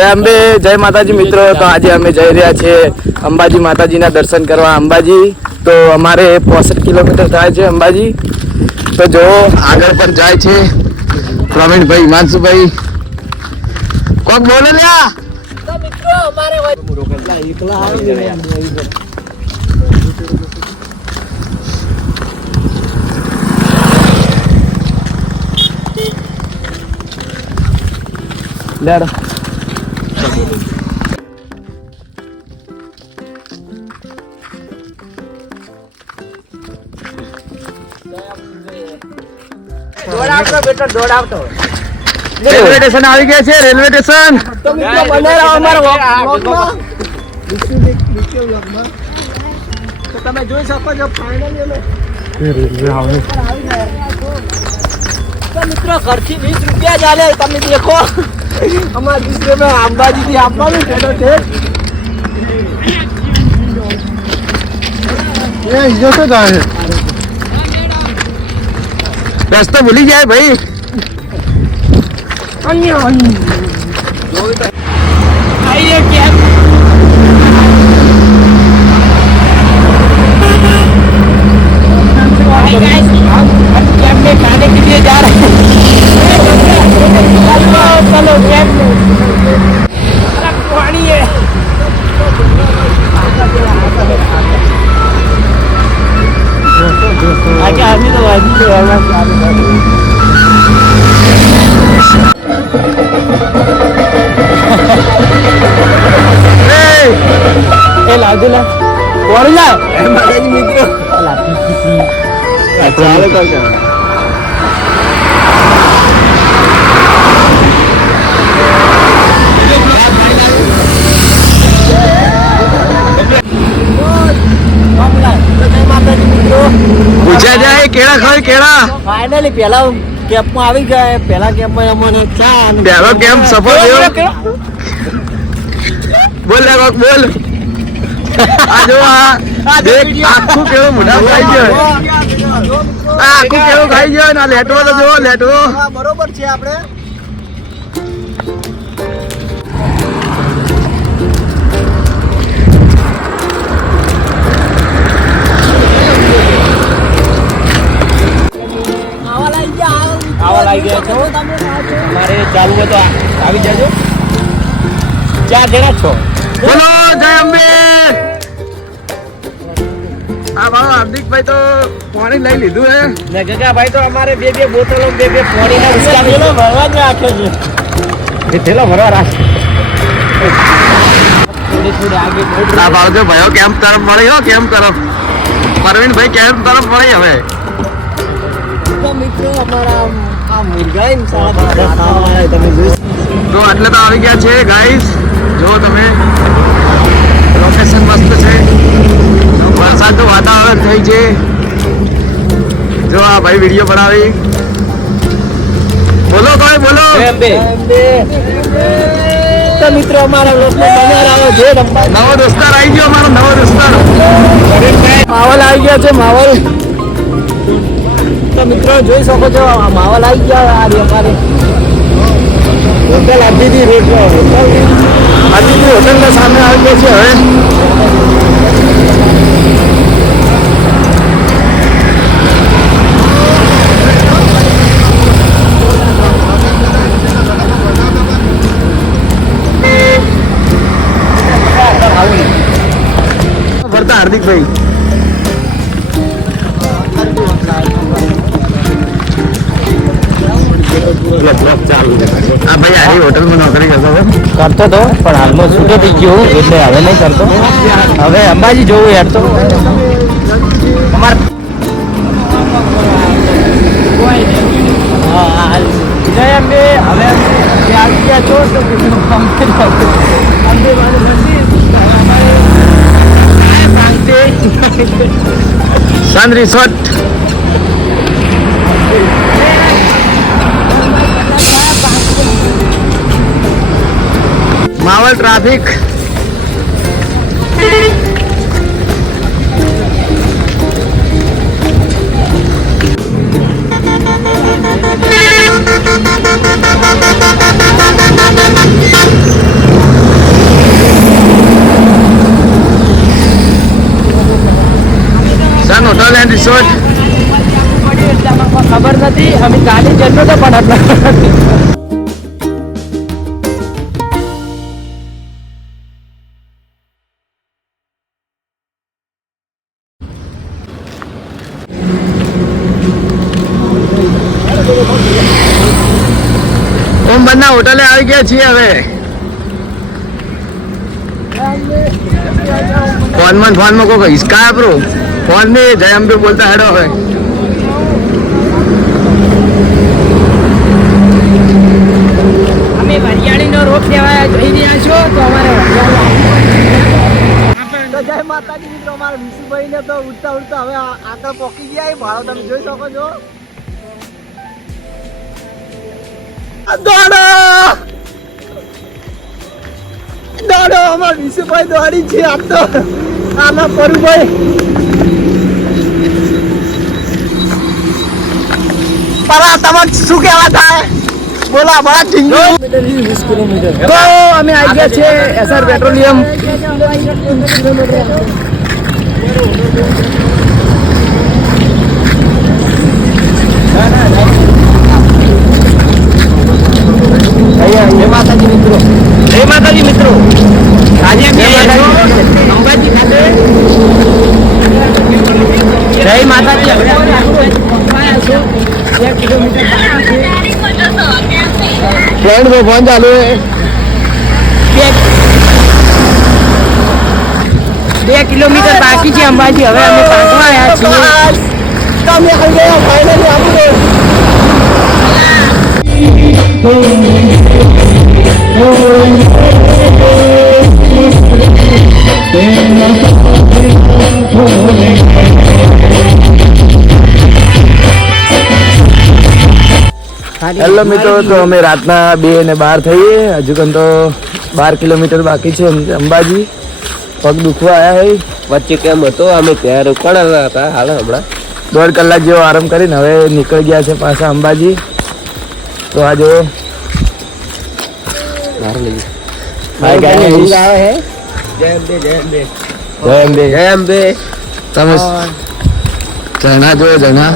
જય અંબે, જય માતાજી મિત્રો. તો આજે અમે જઈ રહ્યા છીએ અંબાજી માતાજીના દર્શન કરવા. અંબાજી તો અમારે 65 કિલોમીટર થાય છે અંબાજી. તો જો આગળ પણ જાય છે પ્રવીણભાઈ, હિમાંશુભાઈ. કોક બોલે લ્યા તો મિત્રો અમારે એકલા લેડો. રેલવે સ્ટેશન આવી ગયા છે. રેલવે સ્ટેશન તો મિત્રો બને રહો અમારા વ્લોગમાં. તો તમે જોઈ શકો છો ફાઇનલી અમે રેલવે આવી તો મિત્રો ઘરથી 20 રૂપિયા ચાલે. તમે દેખો અમારા 20 રૂપિયા અંબાજી થી આપવાનું છે. રસ્તો ભૂલી જાય ભાઈ. खाने के लिए जा रहे हैं. चलो पानी है. आगे आदमी तो ए लादुला और ला माताजी मित्रों ચાલે તો ક્યાં પૂછ્યા જાય કેળા ખાય કેળા. ફાઇનલી પેલા કેમ્પમાં આવી ગયા. પેલા કેમ્પમાં અમને ચા પેલો કેમ્પ સફળ થયો. બોલ લે કોક બોલ. આ જો આ આખું કેળું મોઢા ખાઈ ગયો. આખું કેળું ખાઈ ગયો. ના લેટવો તો જો લેટવો બરોબર છે. આપણે આવી ગયા છો. તમારે ચાલુ હોય તો આવી જજો. 4 જણા છો. બોલો જય અંબે. આ ભાઈ હાર્દિકભાઈ તો પાણી લઈ લીધું હે ને ગગાભાઈ તો અમારે બે બોટલો બે પાણી ના ઉસકા થેલો ભરવા જ રાખ્યો છે. એ થેલો ભરવા રાખે. થોડી આગે આ ભાવજો ભાઈઓ કેમ્પ તરફ મળી હો. કેમ્પ તરફ પરવીનભાઈ કેમ્પ તરફ મળી. હવે તો મિત્રો અમારા આ મુરગાઈ તમે જોઈ તો એટલે તો આવી ગયા છે ગાઈસ. જો તમે લોકેશન મસ્ત છે. વરસાદનું વાતાવરણ થઈ છે. જો આ ભાઈ વિડીયો બનાવી. બોલો ભાઈ બોલો. તો મિત્રો અમારા વ્લોગમાં બન્યા રહો. જે નવો દોસ્તાર આવી ગયો. અમારો નવો દોસ્તાર માવલ આવી ગયો છે. માવલ તો મિત્રો જોઈ શકો છો. માવલ આવી ગયા. આ અમારે હોટલ અતિથિ હોટલના સામે આવી ગયો છે. હવે ભરતા હાર્દિકભાઈ આ ભાઈ આરી હોટલમાં નોકરી કરતો તો પણ હાલમાં છૂટો થઈ ગયો એટલે હવે નહીં કરતો. હવે અંબાજી જોવું યાર. તો અમારે જય અંબે. હવે આવી ગયા છો તો સન રિસોર્ટ માવલ ટ્રાફિક. રિસોર્ટ ખબર નથી અમે ગાડી જતો તો પણ ઓમ બંને હોટલે આવી ગયા છીએ હવે. ફોનમાં કોઈ હિસકા આપણો ફોન નહીં જય અંબે બોલતા હેડો હવે. અમે વરિયાળીનો રોપ લેવા જઈ રહ્યા છો તો અમારે જય માતાજી મિત્રો, અમારા વિશુભાઈ ને તો ઉડતા ઉડતા હવે આગળ પહોંચી ગયા. ભાડો તમે જોઈ શકો છો. દોડો દોડો, અમારા વિશુભાઈ દોડી છે. આમ તો આના પરુભાઈ પરા તમારે શું કહેવા થાય બોલા બડા ઢીંગો. 20 કિલોમીટર તો અમે આવી ગયા છે એસઆર પેટ્રોલિયમ. જય માતાજી મિત્રો. જય માતાજી મિત્રો, આજે અમે અંબાજી ખાતે જય માતાજી. હવે અમે 2 કિલોમીટર ફ્રેન્ડ કો ફોન ચાલુ હે. 2 કિલોમીટર બાકી છે અંબાજી. હવે અમે પહોંચવા આવ્યા છીએ. તમે આવી ગયા ફાઇનલી. આપણે હેલો મિત્રો, તો અમે રાતના 2:12 થઈએ. હજુ કન તો 12 કિલોમીટર બાકી છે અંબાજી. પગ દુખવા આવ્યા હે. વચ્ચે કેમ હતો અમે ત્યાં રોકાણા હતા. હાલ હમણાં 1.5 કલાક જેવો આરામ કરીને હવે નીકળી ગયા છે પાછા અંબાજી. તો આજે જય અંબે. તમે જણા જો જણા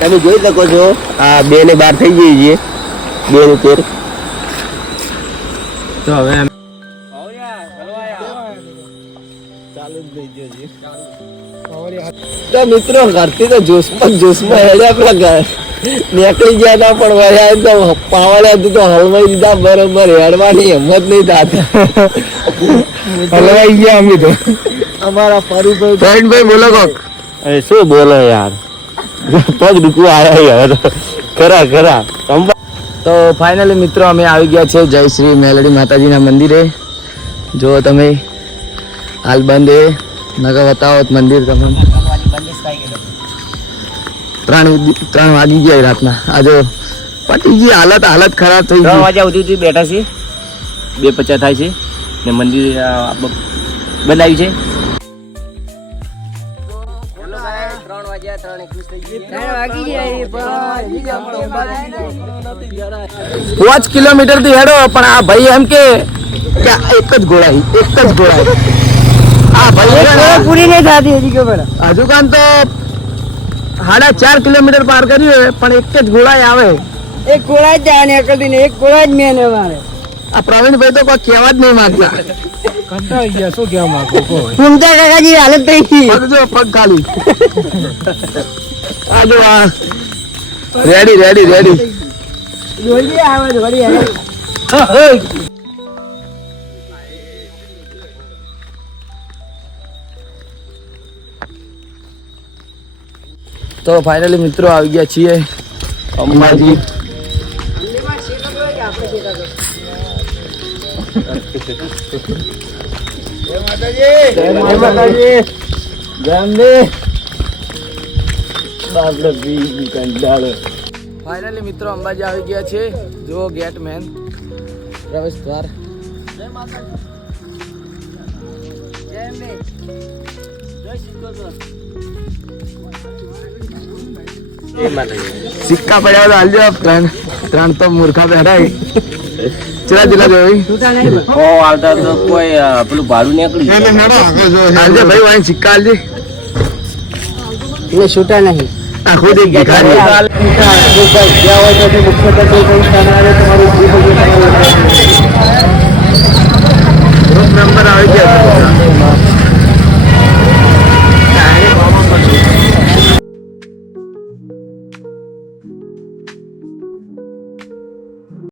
તમે જોઈ શકો છો. આ 2:12 થઈ ગઈ છે. 2:13. તો હવે તો મિત્રો ઘરથી તો જોશમાં હેડ્યા પેલા નીકળી ગયા હતા, પણ વળ્યા તો પાવડ્યા તો હલવાઈ દીધા બરોબર. હેડવાની હિંમત નહીં થતી. હલવાઈ ગયા અમે તો. અમારા પરુભાઈ ફ્રેન્ડભાઈ બોલો કોક. શું બોલો યાર, પગ દુખવા આવ્યા હવે તો. ખરા તો ફાઇનલી મિત્રો અમે આવી ગયા છે જય શ્રી મેલડી માતાજીના મંદિરે. જો તમે હાલ બંધ એ નગર બતાવો મંદિર તમને. 3 વાગી ગયા રાતના. આજે પતી ગઈ હાલત ખરાબ થઈ 3 ગઈ. વાગ્યા સુધી બેઠા છે. 2:50 થાય છે ને મંદિર બનાવ્યું છે. 5 કિલોમીટર થી હેડો, પણ આ ભાઈ એમ કે એક જ ગોળાઈ. આ ભાઈ પૂરી નહીં થતી હજી ખબર. હજુ કાન તો 4.5 કિલોમીટર પાર કર્યું પણ એક જ ગોળાઈ આવે. એક ગોળા જ જાય ને એકલથી ને એક ગોળા જ મેં ને મારે. આ પ્રવીણભાઈ તો કોઈ કહેવા જ નહીં માંગતા. કંટાળી ગયા. શું કહેવા માંગો ઘૂમતા કાકાજી હાલત થઈ ગઈ. પગ જો પગ ખાલી. આ જો આ રેડી. જોઈ આવે વળી આવે. તો ફાઇનલી મિત્રો આવી ગયા છીએ અંબાજી. ફાઇનલી મિત્રો અંબાજી આવી ગયા છે. જો ગેટ મેન પ્રવેશ દ્વાર. સિક્કા પડ્યા તો હાલજો. 3 તો મૂર્ખા પહેરાય. ચલા જોઈ આવતા તો કોઈ પેલું ભાડું નીકળી હાલજે ભાઈ વાય સિક્કા હાલજે. ને છૂટા નહીં. આ ખુદ એક ભિખારી જ્યાં હોય તો મુખ્ય તમારું